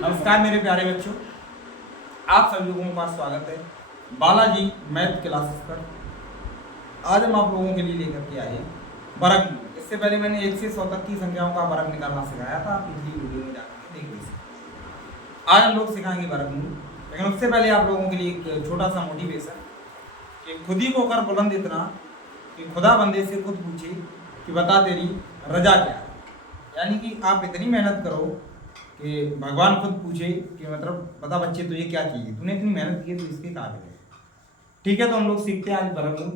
नमस्कार मेरे प्यारे बच्चों, आप सभी लोगों का स्वागत है बालाजी मैथ क्लासेस पर। आज हम आप लोगों के लिए लेकर के आए वर्गमूल। इससे पहले मैंने 1 से 100 तक की संख्याओं का वर्ग निकालना सिखाया था, आप पिछली वीडियो में जाकर देख लीजिए। आज हम लोग सिखाएंगे वर्गमूल, लेकिन उससे पहले आप लोगों के लिए एक छोटा सा मोटिवेशन कि खुद ही को कर बुलंद इतना कि खुदा बंदे से खुद पूछे कि बता तेरी रजा क्या है। यानी कि आप इतनी मेहनत करो कि भगवान खुद पूछे कि मतलब बता बच्चे तुझे क्या चाहिए, तूने इतनी मेहनत की है तो इसके काबिल है। ठीक है, तो हम लोग सीखते हैं आज वर्गमूल।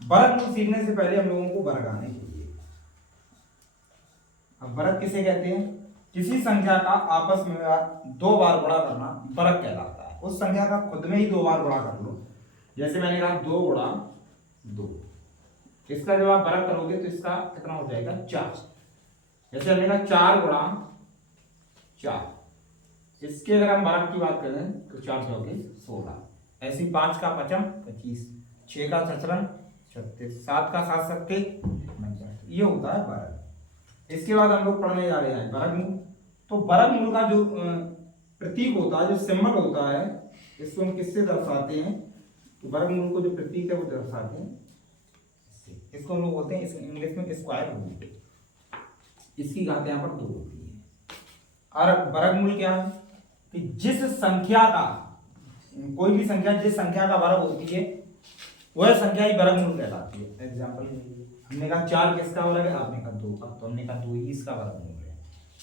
वर्गमूल सीखने से पहले हम लोगों को वर्ग आने चाहिए। अब वर्ग किसे कहते हैं? किसी संख्या का आपस में 2 बार गुणा करना वर्ग कहलाता है। उस संख्या का खुद में ही 2 बार गुणा कर लो। जैसे मैंने कहा 2 गुणा 2, इसका जब आप वर्ग करोगे तो इसका कितना हो जाएगा? 4। जैसे हमने कहा 4 गुणा 4, इसके अगर हम वर्ग की बात करें तो 4 चौके 16, ऐसी 5 का 5 25, 6 का 6 36, 7 का 7 सत्ते 49, ये होता है वर्ग। इसके बाद हम लोग पढ़ने जा रहे हैं वर्गमूल। तो वर्गमूल का जो प्रतीक होता है, जो सिंबल होता है, इसको हम किससे दर्शाते हैं? तो वर्गमूल को जो प्रतीक है वो दर्शाते हैं इससे। इसको हम लोग बोलते हैं इंग्लिश में स्क्वायर रूट। इसकी घात यहाँ पर 2 होती है। और वर्गमूल क्या है कि जिस संख्या का, कोई भी संख्या जिस संख्या का वर्ग होती है वह संख्या ही वर्गमूल कहलाती है। एग्जांपल हमने कहा 4 किसका वर्ग है? आपने कहा 2 का, तो हमने कहा 2 ही इसका वर्गमूल है।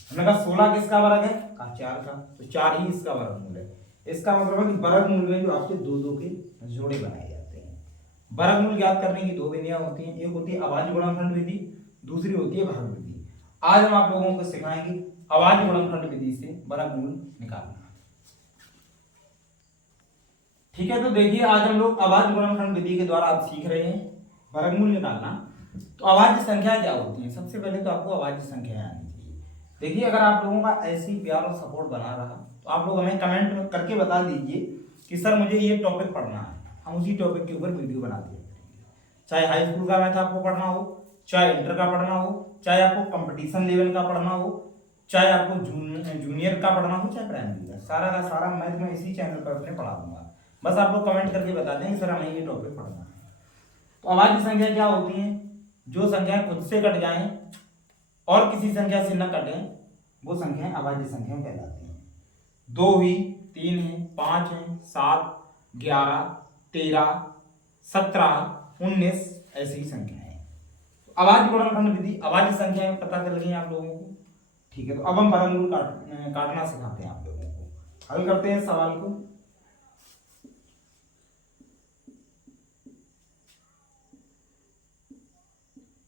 हमने कहा 16 किसका वर्ग है? कहा 4 का, तो 4 ही इसका वर्गमूल है। इसका मतलब है कि वर्गमूल में जो आपके 2 के जोड़े बनाए जाते हैं। वर्गमूल ज्ञात करने की 2 विधियां होती हैं, एक होती है अभाज्य गुणनखंड विधि, दूसरी होती है भाग विधि। आज हम आप लोगों को सिखाएंगे अभाज्य गुणनखंड विधि से वर्गमूल निकालना। ठीक है, तो देखिए आज हम लोग अभाज्य गुणनखंड विधि के द्वारा आप सीख रहे हैं वर्गमूल निकालना। तो अभाज्य संख्या क्या होती है? सबसे पहले तो आपको अभाज्य संख्या आनी चाहिए। देखिए अगर आप लोगों का ऐसी प्यार और सपोर्ट बना रहा तो आप लोग हमें कमेंट करके बता दीजिए कि सर मुझे ये टॉपिक पढ़ना है, हम उसी टॉपिक के ऊपर वीडियो बना दिया। चाहे हाई स्कूल का मैथ आपको पढ़ना हो, चाहे इंटर का पढ़ना हो, चाहे आपको कंपटीशन लेवल का पढ़ना हो, चाहे आपको जूनियर का पढ़ना हो, चाहे प्राइमरी का सारा मैथ मैं इसी चैनल पर अपने पढ़ा दूंगा। बस आप लोग कमेंट करके बता दें सर हमें ये टॉपिक पढ़ना है। तो अभाज्य संख्या क्या होती है? जो संख्याएं खुद से कट जाएं और किसी संख्या से न कटें वो संख्याएं अभाज्य संख्या कहलाती हैं। 2 हुई, 3 है, 5 है, 7, 11, 13, 17, 19, ऐसी ही संख्याएं हैं। अभाज्य गुणनखंड विधि अभाज्य संख्याएं पता चल गई आप लोगों को। ठीक है, तो अब हम वर्गमूल काटना सिखाते हैं आप लोगों को। हल करते हैं सवाल को।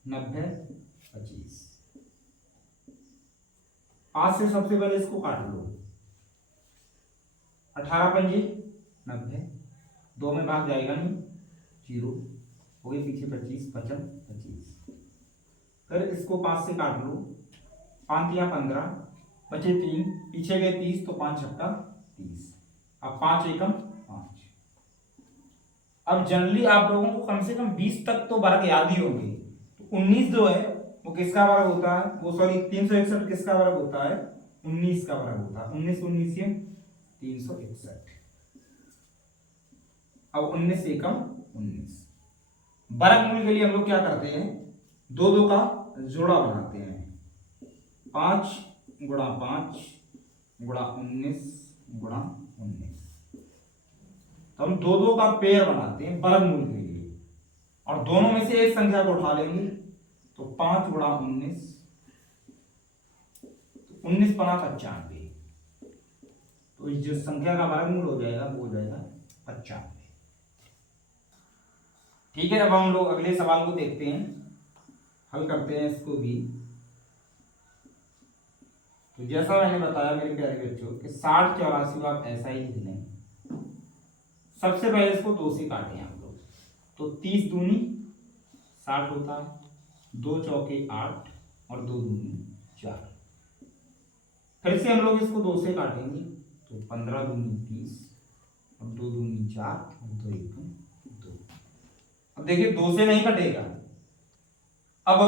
नब्बे 25, 5 से सबसे पहले इसको काट लो। 18 पंजे 90, 2 में भाग जाएगा नहीं, 0 हो गई, पीछे 25, 55, 25। फिर इसको 5 से काट लो, 5 या 15, बचे 3, पीछे गए 30, तो 5 छक्का 30। अब 5 एकम 5। अब जनरली आप लोगों को कम से कम 20 तक तो वर्ग याद ही होंगे। तो 19 जो है वो किसका वर्ग होता है? वो सॉरी 361 किसका वर्ग होता है? 19 का वर्ग होता है। 19 19 से 361। अब 19 एकम 19। वर्गमूल के लिए हम लोग क्या करते हैं? 2 का जोड़ा बनाते हैं। 5 गुणा 5 गुणा 19 गुणा 19। तो हम 2 का पेयर बनाते हैं वर्गमूल के लिए, और दोनों में से एक संख्या को उठा लेंगे। तो 5 गुणा 19, 19 पना 95। तो इस जो संख्या का वर्गमूल हो जाएगा वो हो जाएगा 95। ठीक है, अब हम लोग अगले सवाल को देखते हैं, हल करते हैं इसको भी। तो जैसा मैंने बताया मेरे प्यारे बच्चों कि 60 84 आप ऐसा ही लिख लें। सबसे पहले इसको 2 से काटें आप लोग। तो 30 दूनी 60 होता है, 2 चौके 8 और 2 दूनी 4। फिर से हम लोग इसको 2 से काटेंगे तो 15 दूनी 30 और 2 दूनी 4 और 2 एकम 2। अब देखिए 2 से नहीं कटेगा, अब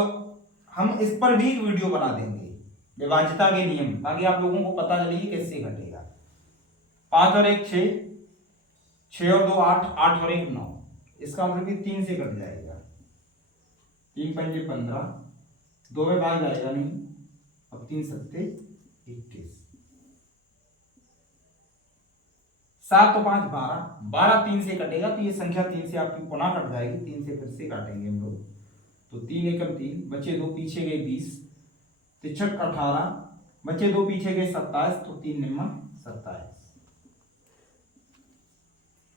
हम इस पर भी एक वीडियो बना देंगे। विभाज्यता के नियम, ताकि आप लोगों को पता चले कि कैसे घटेगा। 5 और 1 6, 6 और 2 8, 8 और 1 9, इसका मतलब कि 3 से कट जाएगा। 3 पंजे 15, 2 में भाग जाएगा नहीं, अब 3 सत्ते 21, 7 तो 5 12, 12 3 से कटेगा, तो ये संख्या 3 से आपकी पुनः कट जाएगी। 3 से फिर से काटेंगे हम लोग, तो 3 एकम 3, बचे 2 पीछे गए 20, 3 18, बचे 2 पीछे गए 27, तो 3 निम्न 27।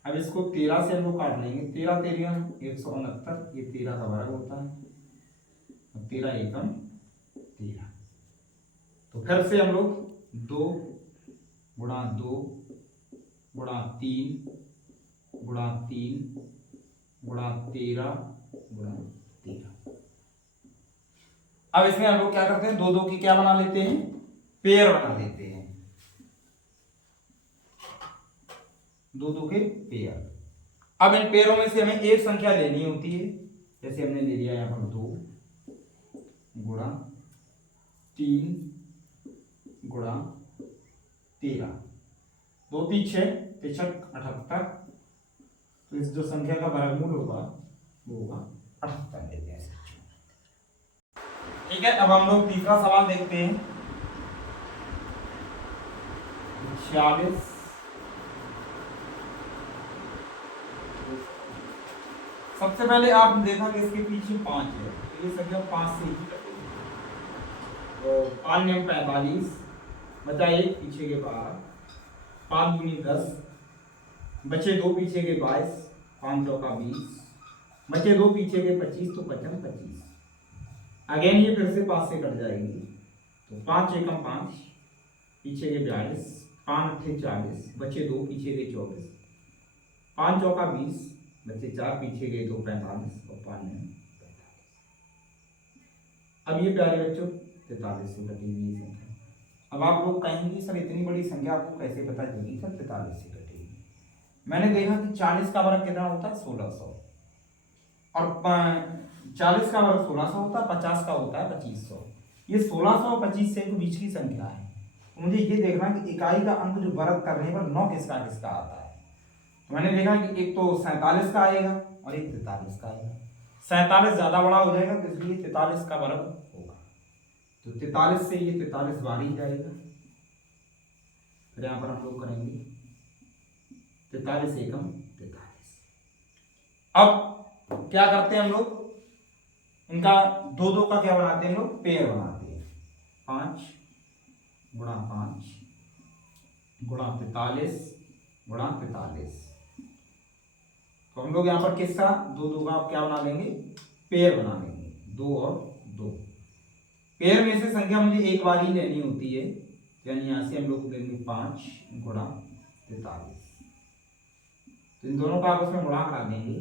अब इसको 13 से हम लोग काट लेंगे। 13 तेरह 169, ये 13 का वर्ग होता है। 13 एकम 13, तो फिर से हम लोग 2 गुणा 2 गुणा 3 गुणा 3 गुणा 13 गुणा 13। अब इसमें हम लोग क्या करते हैं, 2 2 की क्या बना लेते हैं, पेयर बना लेते हैं। 2 2 के पेयर। अब इन पेयरों में से हमें एक संख्या लेनी होती है, जैसे हमने ले लिया यहां पर 2 गुणा 3 गुणा 13, 2 3 6 6 78, तो इस जो संख्या का वर्गमूल होगा वो होगा 78 लेते हैं। ठीक है, अब हम लोग तीसरा सवाल देखते हैं। 46, सबसे पहले आपने देखा कि इसके पीछे 5 है, तो ये संख्या 5 से ही कटेगी। तो 5 नियम 45, बचा 1 पीछे के 12, 5 दूनी 10, बचे 2 पीछे के 22, 5 चौका 20, बचे 2 पीछे के 25, तो 55 25। अगेन ये फिर से 5 से कट जाएगी, तो 5 एकम 5, पीछे के 42, 5 अट्ठे 40, बचे 2 पीछे के 24, 5 चौका 20, बचे 4 पीछे गए 2 45, और 5 में 45। अब ये प्यारे बच्चों 43 से कटेगी ये संख्या। अब आप लोग कहेंगे सर इतनी बड़ी संख्या आपको कैसे पता चलेगी सर 43 से कटेगी। मैंने देखा कि 40 का वर्ग कितना होता है 1600, और 40 का वर्ग 1600 होता है, 50 का होता है 2500। ये 1600 और 2500 के बीच की संख्या है। तो मुझे ये देखना कि इकाई का अंक जो वर्ग करने पर 9 किसका किसका आता है। तो मैंने देखा कि एक तो 47 का आएगा और एक 43 का आएगा। 47 ज्यादा बड़ा हो जाएगा, तो इसलिए 43 का वर्ग होगा। तो 43 से ये 43 बाहर ही जाएगा, फिर यहां पर हम लोग करेंगे 43 एकम 43। अब क्या करते हैं हम लोग, इनका 2 2 का क्या बनाते हैं हम लोग, पेयर बनाते हैं। 5 गुणा 5 गुणा 43 गुणा 43, तो हम लोग यहां पर किसका 2 2 का क्या बना लेंगे, पेयर बना लेंगे। 2 और 2 पेयर में से संख्या मुझे एक बार ही लेनी होती है, यानी यहां से हम लोग लेंगे 5 गुणा 43, तो इन दोनों का आपस में गुणा करा देंगे।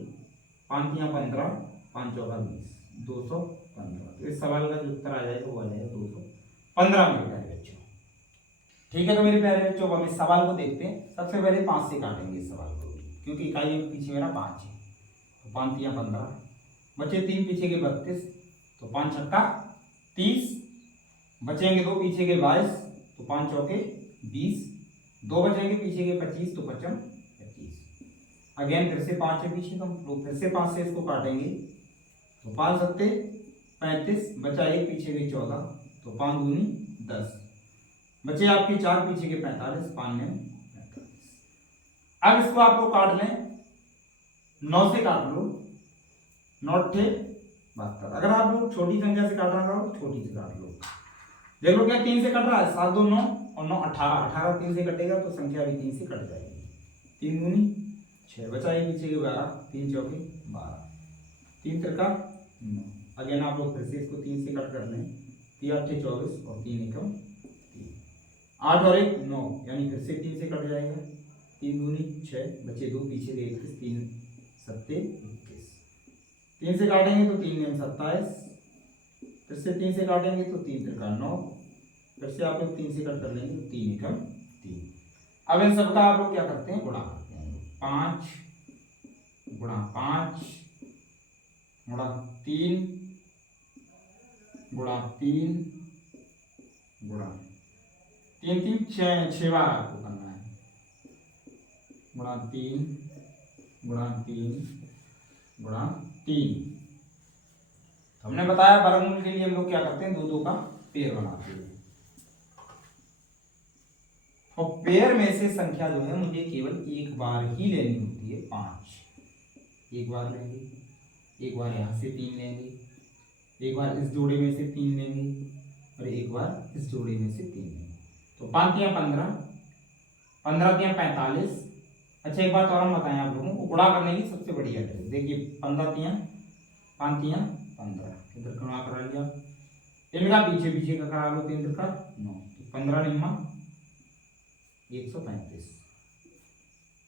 5 या 15, 5 चौका 20, 215। तो इस सवाल का जो उत्तर आ जाएगा वो आ जाएगा 215 मेरे प्यारे बच्चों। ठीक है, तो मेरे प्यारे बच्चों अब हम इस सवाल को देखते हैं। सबसे पहले 5 से काटेंगे इस सवाल को, क्योंकि इकाई के पीछे मेरा 5 है। तो 5 या 15, बचे 3 पीछे के 32, तो 5 छक्का 30, बचेंगे 2 पीछे के 22, तो 5 चौके 20, 2 बचेंगे पीछे के 25, तो 55 25। अगेन फिर से 5 है पीछे, तो हम लोग फिर से 5 से इसको काटेंगे। तो 5 सत्ते 35, बचा 1 पीछे के 14, तो 5 दूनी 10, बचे आपके 4 पीछे के 45, 5 में 45। अब इसको आप लोग काट लें, 9 से काट लो, 9 अट्ठे 72। अगर आप लोग छोटी संख्या से काटना चाहो तो छोटी से काट लो। देख लो क्या 3 से कट रहा है, 7 2 9 और 9 18, 18 3 से कटेगा तो संख्या भी 3 से कट जाएगी। 3 दूनी 6, बचा 1 पीछे के 12, 3 चौके 12, 3 तिरका 9। अगेन आप लोग फिर से इसको 3 से कट कर लें, 3 अट्ठे 24 और 3 एकम 3, 8 और 1 9, यानी फिर से 3 से कट जाएगा। 3 दूनी 6, बचे 2 पीछे के 21, 3 सत्ते 21। 3 से काटेंगे तो 3 में 27, फिर से 3 से काटेंगे तो 3 तिरका 9, फिर से आप लोग 3 से कट कर लेंगे तो 3 एकम 3। अब इन सबका आप लोग क्या करते हैं, गुणा करते हैं। 5 गुणा 5 गुणा 3 गुणा 3 गुणा 3 3 6 बार आपको करना है, गुणा 3 गुणा 3 गुणा 3। हमने बताया वर्गमूल के लिए हम लोग क्या करते हैं, दो दो का पेयर बनाते हैं, और पेयर में से संख्या जो है मुझे केवल एक बार ही लेनी होती है, 5। एक बार लेंगे, एक बार यहाँ से 3 लेंगे, एक बार इस जोड़े में से 3 लेंगे, और एक बार इस जोड़े में से 3 लेंगे। तो 5 या 15, 15 या 45। अच्छा एक बात और हम बताएं आप लोगों को, गुणा करने की सबसे बढ़िया है, देखिए 15 तियां 5 तियां 15, इधर गुणा करा लिया, इनका पीछे पीछे का करा लो, 3 का 9, 15 निम्मा 135,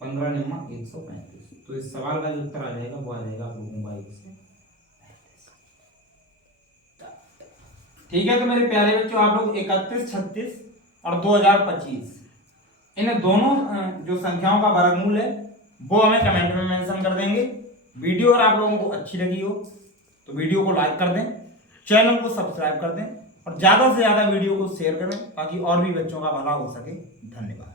15 निम्मा 135। तो इस सवाल का जो उत्तर आ जाएगा वो आ जाएगा आप लोगों का 135। ठीक है, तो मेरे प्यारे बच्चों आप लोग 31, 36 और 2025 इन दोनों जो संख्याओं का वर्गमूल है वो हमें कमेंट में मेंशन कर देंगे। वीडियो अगर आप लोगों को अच्छी लगी हो तो वीडियो को लाइक कर दें, चैनल को सब्सक्राइब कर दें, और ज्यादा से ज्यादा वीडियो को शेयर करें ताकि और भी बच्चों का भला हो सके। धन्यवाद।